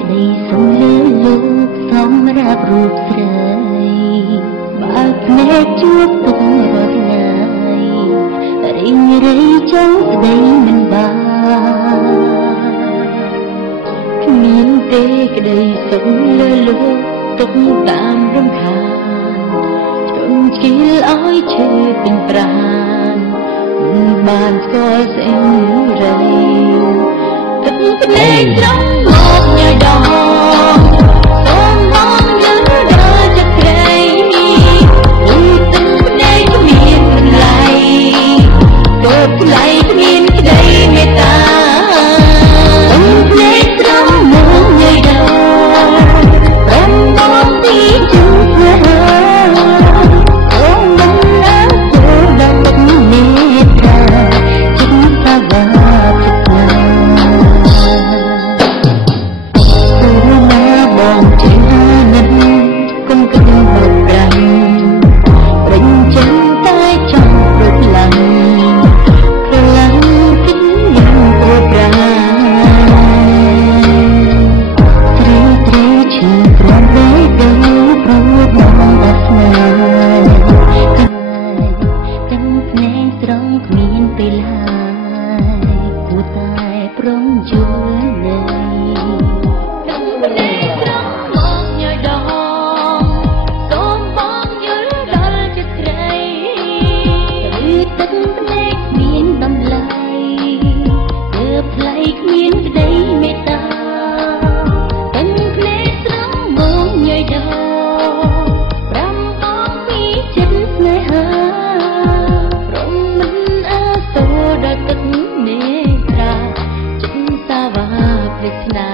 ក្តីសុំលើលោកសម្រាប់រូបស្រីបើភ្នែកជួបទឹករត់ថ្ងៃរីងរៃចង់ស្ដីមិនបានគ្មានទេក្តីសុំលើលោកទុកតាមរំខានជន់ឈៀលឲ្យឈឺពេញប្រាណមិនបានស្គាល់ស្អីរីទឹកភ្នែកត្រង់មកញ៉ៃដងសូមបងយល់ដល់ចិត្តក្រីទឹកភ្នែកគ្មានបន្លៃក៏ថ្លៃគ្មានក្តីមេត្តាទឹកភ្នែកត្រង់មកញ៉ៃដងព្រមបងទីជុំស្នេហាអូនមិនអានចូលដល់ទឹកមេត្តាចិត្តសាវាព្រមយល់នៃទឹកភ្នែកត្រង់មកញ៉ៃដងសូមបងយល់ដល់ចិត្តក្រីឬទឹកភ្នែកមានតម្លៃគឺថ្លៃគ្មានក្តីមេត្តាទឹកភ្នែកត្រង់មកញ៉ៃដងប្រាំបងពីចិត្តស្នេហាព្រមមិនអាសូរដល់ទឹកមេត្តាNow